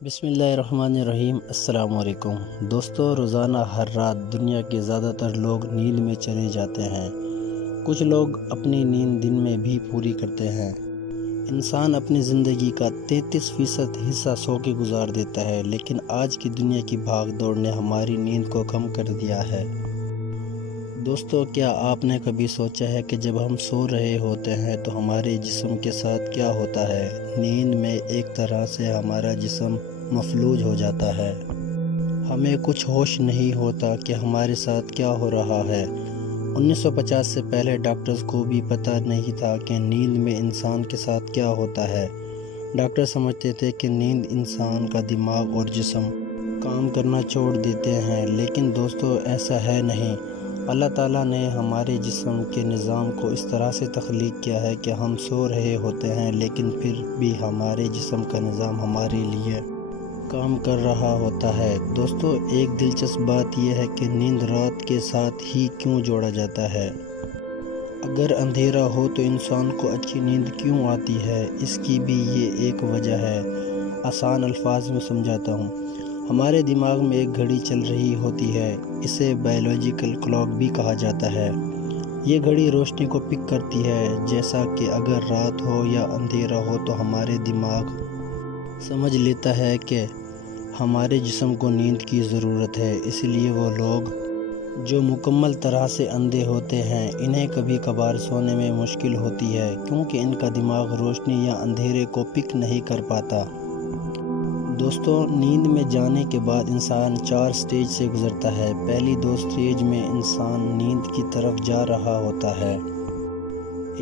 بسم اللہ الرحمن الرحیم۔ السلام علیکم دوستو، روزانہ ہر رات دنیا کے زیادہ تر لوگ نیند میں چلے جاتے ہیں۔ کچھ لوگ اپنی نیند دن میں بھی پوری کرتے ہیں۔ انسان اپنی زندگی کا 33% حصہ سو کے گزار دیتا ہے، لیکن آج کی دنیا کی بھاگ دوڑ نے ہماری نیند کو کم کر دیا ہے۔ دوستو، کیا آپ نے کبھی سوچا ہے کہ جب ہم سو رہے ہوتے ہیں تو ہمارے جسم کے ساتھ کیا ہوتا ہے؟ نیند میں ایک طرح سے ہمارا جسم مفلوج ہو جاتا ہے۔ ہمیں کچھ ہوش نہیں ہوتا کہ ہمارے ساتھ کیا ہو رہا ہے۔ 1950 سے پہلے ڈاکٹرز کو بھی پتہ نہیں تھا کہ نیند میں انسان کے ساتھ کیا ہوتا ہے۔ ڈاکٹر سمجھتے تھے کہ نیند انسان کا دماغ اور جسم کام کرنا چھوڑ دیتے ہیں، لیکن دوستو ایسا ہے نہیں۔ اللہ تعالیٰ نے ہمارے جسم کے نظام کو اس طرح سے تخلیق کیا ہے کہ ہم سو رہے ہوتے ہیں، لیکن پھر بھی ہمارے جسم کا نظام ہمارے لیے کام کر رہا ہوتا ہے۔ دوستو، ایک دلچسپ بات یہ ہے کہ نیند رات کے ساتھ ہی کیوں جوڑا جاتا ہے؟ اگر اندھیرا ہو تو انسان کو اچھی نیند کیوں آتی ہے؟ اس کی بھی یہ ایک وجہ ہے۔ آسان الفاظ میں سمجھاتا ہوں۔ ہمارے دماغ میں ایک گھڑی چل رہی ہوتی ہے، اسے بائیولوجیکل کلاک بھی کہا جاتا ہے۔ یہ گھڑی روشنی کو پک کرتی ہے، جیسا کہ اگر رات ہو یا اندھیرا ہو تو ہمارے دماغ سمجھ لیتا ہے کہ ہمارے جسم کو نیند کی ضرورت ہے۔ اس لیے وہ لوگ جو مکمل طرح سے اندھے ہوتے ہیں، انہیں کبھی کبھار سونے میں مشکل ہوتی ہے، کیونکہ ان کا دماغ روشنی یا اندھیرے کو پک نہیں کر پاتا۔ دوستو، نیند میں جانے کے بعد انسان 4 سٹیج سے گزرتا ہے۔ پہلی 2 سٹیج میں انسان نیند کی طرف جا رہا ہوتا ہے۔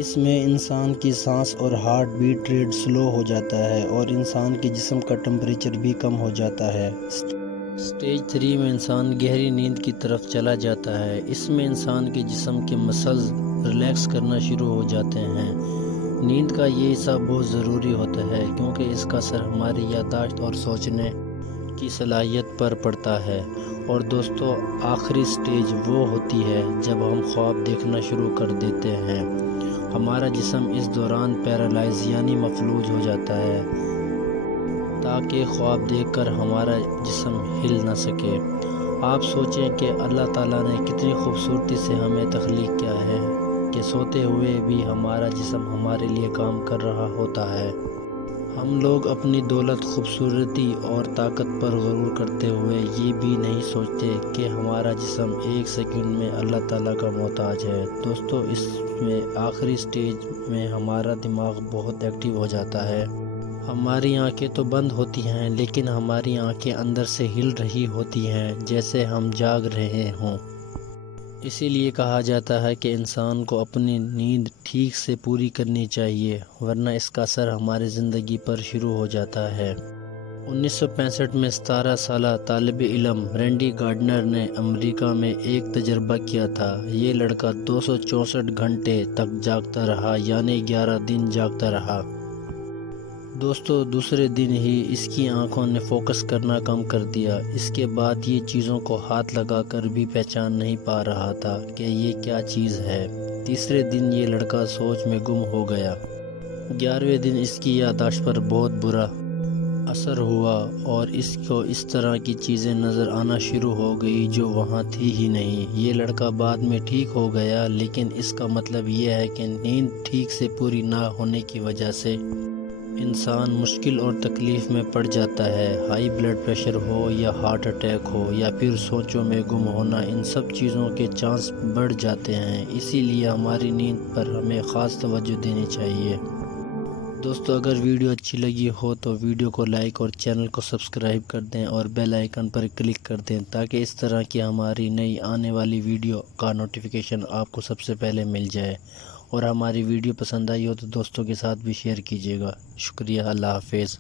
اس میں انسان کی سانس اور ہارٹ بیٹ ریٹ سلو ہو جاتا ہے اور انسان کے جسم کا ٹمپریچر بھی کم ہو جاتا ہے۔ سٹیج 3 میں انسان گہری نیند کی طرف چلا جاتا ہے۔ اس میں انسان کے جسم کے مسلز ریلیکس کرنا شروع ہو جاتے ہیں۔ نیند کا یہ حصہ بہت ضروری ہوتا ہے، کیونکہ اس کا اثر ہماری یادداشت اور سوچنے کی صلاحیت پر پڑتا ہے۔ اور دوستو، آخری سٹیج وہ ہوتی ہے جب ہم خواب دیکھنا شروع کر دیتے ہیں۔ ہمارا جسم اس دوران پیرالائز یعنی مفلوج ہو جاتا ہے، تاکہ خواب دیکھ کر ہمارا جسم ہل نہ سکے۔ آپ سوچیں کہ اللہ تعالیٰ نے کتنی خوبصورتی سے ہمیں تخلیق کیا ہے کہ سوتے ہوئے بھی ہمارا جسم ہمارے لیے کام کر رہا ہوتا ہے۔ ہم لوگ اپنی دولت، خوبصورتی اور طاقت پر غرور کرتے ہوئے یہ بھی نہیں سوچتے کہ ہمارا جسم ایک سیکنڈ میں اللہ تعالیٰ کا محتاج ہے۔ دوستو، اس میں آخری سٹیج میں ہمارا دماغ بہت ایکٹیو ہو جاتا ہے۔ ہماری آنکھیں تو بند ہوتی ہیں، لیکن ہماری آنکھیں اندر سے ہل رہی ہوتی ہیں، جیسے ہم جاگ رہے ہوں۔ اسی لیے کہا جاتا ہے کہ انسان کو اپنی نیند ٹھیک سے پوری کرنی چاہیے، ورنہ اس کا اثر ہماری زندگی پر شروع ہو جاتا ہے۔ 1965 میں 17 سالہ طالب علم رینڈی گارڈنر نے امریکہ میں ایک تجربہ کیا تھا۔ یہ لڑکا 264 گھنٹے تک جاگتا رہا، یعنی 11 دن جاگتا رہا۔ دوستو، دوسرے دن ہی اس کی آنکھوں نے فوکس کرنا کم کر دیا۔ اس کے بعد یہ چیزوں کو ہاتھ لگا کر بھی پہچان نہیں پا رہا تھا کہ یہ کیا چیز ہے۔ تیسرے دن یہ لڑکا سوچ میں گم ہو گیا۔ 11ویں دن اس کی یادداشت پر بہت برا اثر ہوا اور اس کو اس طرح کی چیزیں نظر آنا شروع ہو گئی جو وہاں تھی ہی نہیں۔ یہ لڑکا بعد میں ٹھیک ہو گیا، لیکن اس کا مطلب یہ ہے کہ نیند ٹھیک سے پوری نہ ہونے کی وجہ سے انسان مشکل اور تکلیف میں پڑ جاتا ہے۔ ہائی بلڈ پریشر ہو یا ہارٹ اٹیک ہو یا پھر سوچوں میں گم ہونا، ان سب چیزوں کے چانس بڑھ جاتے ہیں۔ اسی لیے ہماری نیند پر ہمیں خاص توجہ دینی چاہیے۔ دوستو، اگر ویڈیو اچھی لگی ہو تو ویڈیو کو لائک اور چینل کو سبسکرائب کر دیں اور بیل آئیکن پر کلک کر دیں، تاکہ اس طرح کی ہماری نئی آنے والی ویڈیو کا نوٹیفیکیشن آپ کو سب سے پہلے مل جائے۔ اور ہماری ویڈیو پسند آئی ہو تو دوستوں کے ساتھ بھی شیئر کیجیے گا۔ شکریہ۔ اللہ حافظ۔